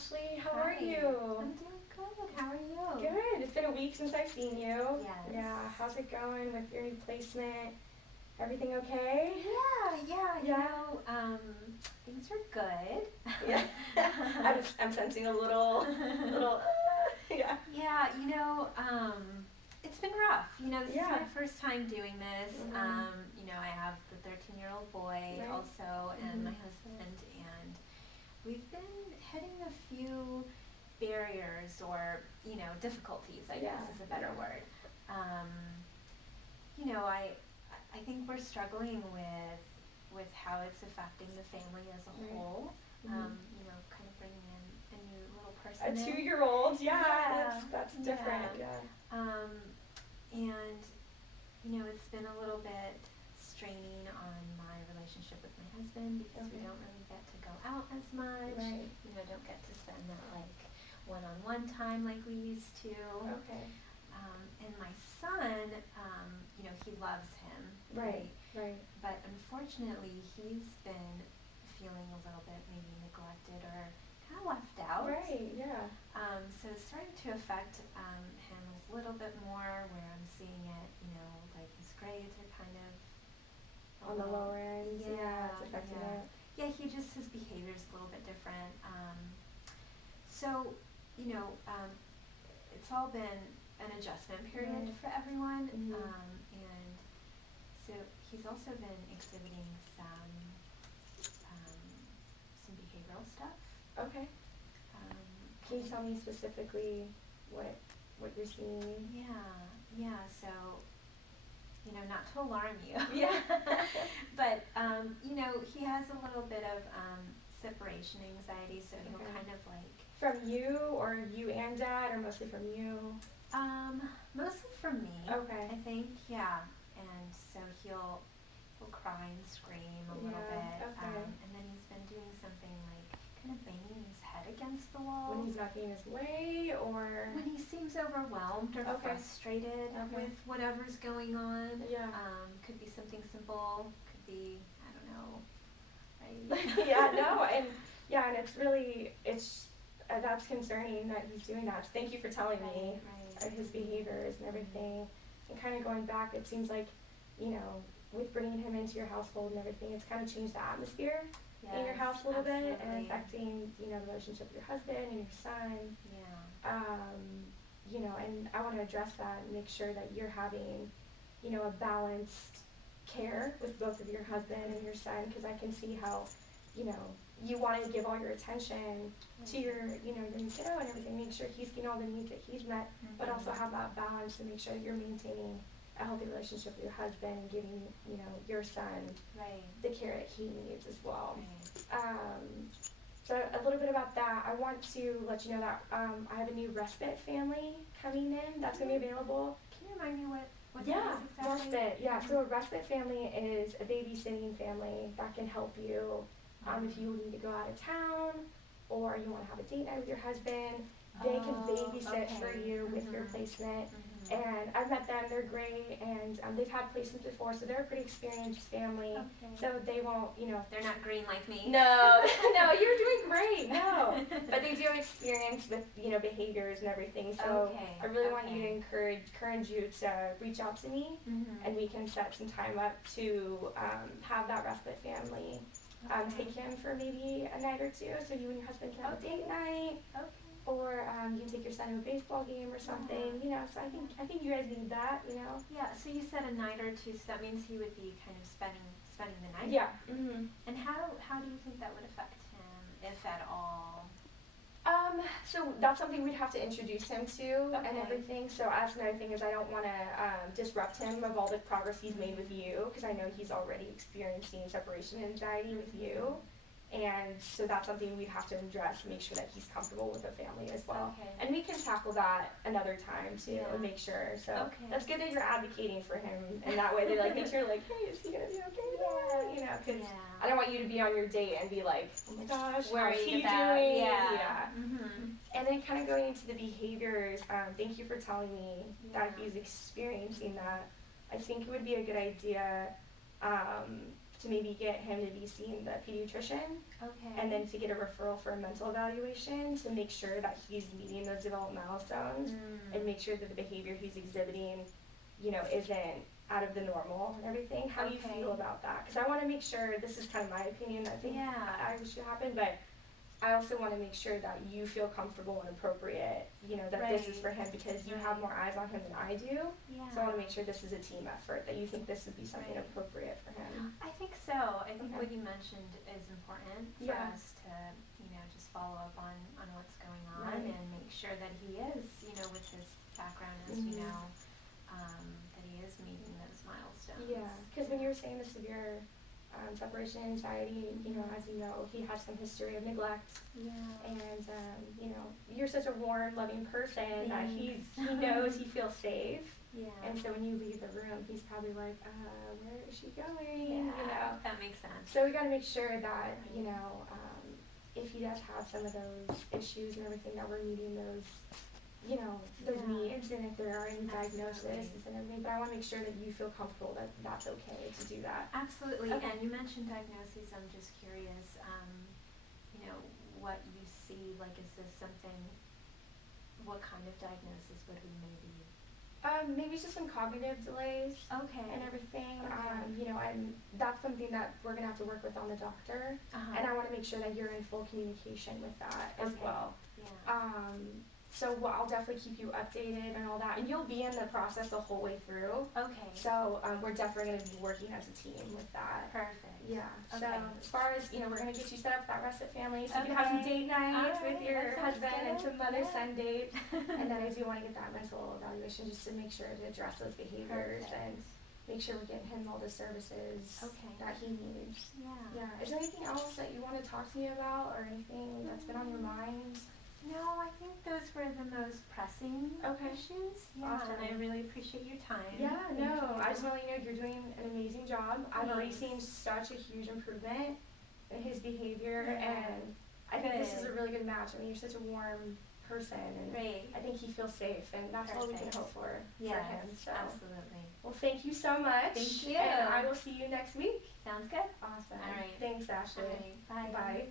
Ashley. How Hi. are you? I'm doing good. How are you? Good. It's been a week since I've seen you. Yes. Yeah. How's it going with your new placement? Everything okay? Yeah. Things are good. Yeah. I'm sensing a little. Yeah. Yeah, it's been rough. This is Yeah. my first time doing this. Mhm. I have the 13-year-old boy Right. also and Mhm. my husband, and we've been hitting a few barriers or, difficulties, I guess is a better word. I think we're struggling with how it's affecting the family as a Right. whole. Mhm. Kind of bringing in a new little person. A 2-year-old. Yeah. Yeah. That's different. Yeah. And it's been a little bit straining on my relationship with my husband because we Okay. don't really get to go out as much. Right. Don't get to spend that one-on-one time like we used to. Okay. And my son, he loves him. Right. But unfortunately, he's been feeling a little bit maybe neglected or kind of left out. Right. Yeah. So it's starting to affect him a little bit more, where I'm seeing it, like his grades are kind of On the lower end. Yeah, It's affecting yeah. it. Yeah, his behavior's a little bit different. So, it's all been an adjustment period Right. for everyone. Mhm. And so he's also been exhibiting some behavioral stuff. Okay. Can you tell me specifically what you're seeing? Yeah. So, not to alarm you. Yeah. But, he has a little bit of separation anxiety, so he'll Okay. kind of like... From you, or you and Dad, or mostly from you? Mostly from me. Okay. I think, yeah. And so he'll cry and scream a little Yeah, bit. okay. And then he's been doing something like kind of banging his head against the wall. When he's not getting his way, or? When he seems overwhelmed or Okay. frustrated Okay. with whatever's going on. Yeah. Could be something simple, could be, I don't know, right? Yeah, no, and it's really, that's concerning that he's doing that. So thank you for telling me Right. his behaviors and everything. And kind of going back, it seems like, with bringing him into your household and everything, it's kind of changed the atmosphere in your Yes, house a little bit, and absolutely. affecting, the relationship with your husband and your son. Yeah. And I want to address that and make sure that you're having, a balanced care with both of your husband and your son, because I can see how, you want to give all your attention to your new kiddo and everything, make sure he's getting all the needs that he's met, but also have that balance to make sure that you're maintaining a healthy relationship with your husband and giving, your son Right. the care that he needs as well. Right. So a little bit about that. I want to let you know that I have a new respite family coming in that's going to be available. Can you remind me what Yeah, that is exactly? respite. Yeah, so a respite family is a babysitting family that can help you if you need to go out of town or you want to have a date night with your husband. They can babysit for you with your placement. And I've met them, they're great, and they've had placements before, so they're a pretty experienced family. Okay. So they won't, They're not green like me. No, no, you're doing great, no. But they do have experience with, behaviors and everything, so Okay, I really want you to okay. encourage you to reach out to me, and we can set some time up to have that respite family. Take him for maybe a night or two, so you and your husband can have a date night. Okay. Or you can take your son to a baseball game or something, so I think you guys need that, Yeah, so you said a night or two, so that means he would be kind of spending the night? Yeah. Mm-hmm. And how do you think that would affect him, if at all? So that's something we'd have to introduce him to and Okay. everything. So that's another thing, is I don't want to disrupt him of all the progress he's made with you, because I know he's already experiencing separation anxiety with you. And so that's something we'd have to address to make sure that he's comfortable with the family as well. Okay. And we can tackle that another time too, Yeah. and make sure. So Okay. that's good that you're advocating for him, and that way they make sure hey, is he gonna be okay? Yeah. Because I don't want you to be on your date and be like, oh my gosh, how's Worried he about doing? yeah. Mm-hmm. And then kind of going into the behaviors, thank you for telling me that Yeah. he's experiencing that. I think it would be a good idea to maybe get him to be seeing the pediatrician, Okay. and then to get a referral for a mental evaluation to make sure that he's meeting those developmental milestones and make sure that the behavior he's exhibiting, isn't out of the normal and everything. How do you Okay. feel about that? Because I want to make sure, this is kind of my opinion, I think Yeah. I wish it happened, but I also want to make sure that you feel comfortable and appropriate, that this is Right. for him because you have Right. more eyes on him than I do. Yeah. So I want to make sure this is a team effort, that you think this would be something Right. appropriate for him. I think so. I think Okay. what you mentioned is important for Yeah. us to, just follow up on what's going on Right. and make sure that he is, with his background, as Mhm. you know, that he is meeting those milestones. Yeah, because when you were saying the severe separation anxiety, as you know, he has some history of neglect, Yeah. and you're such a warm, loving person that he Thanks. knows he feels safe, Yeah. and so when you leave the room, he's probably like, where is she going? Yeah, that makes sense. So we got to make sure that Right. if he does have some of those issues and everything, that we're meeting those those Yeah. needs, and if there are any diagnoses Absolutely. and everything. But I want to make sure that you feel comfortable that that's okay to do that. Absolutely. Okay. And you mentioned diagnoses. I'm just curious, what you see, like, is this something, what kind of diagnosis would we maybe? Maybe just some cognitive delays Okay. and everything. Okay. And that's something that we're gonna have to work with on the doctor. Uh-huh. And I want to make sure that you're in full communication with that as Okay. well. Yeah. So I'll definitely keep you updated and all that, and you'll be in the process the whole way through. Okay. So we're definitely going to be working as a team with that. Perfect. Yeah. So Okay. as far as we're going to get you set up with that Russet family, so you can have some Okay. date nights All right, with your that sounds husband and good. some mother-son Yeah. dates. And then I do want to get that mental evaluation just to make sure to address those behaviors Perfect. and make sure we're getting him all the services Okay. that he needs. Yeah. Yeah. Is there anything else that you want to talk to me about, or anything that's been on your mind? No, I think those were the most pressing Okay. issues. Yeah, Awesome. and I really appreciate your time. Yeah, Thank no, you. I just want to let you know you're doing an amazing job. I've already seen Thanks. such a huge improvement in his behavior, Yeah. and I think this is a Good. really good match. I mean, you're such a warm person, and Great. I think he feels safe, and that's all we can Perfect. hope for Yes, him. So, absolutely. well, thank you so much. Thank you. And I will see you next week. Sounds good. Awesome. All right. Thanks, Ashley. All right. Bye. Bye.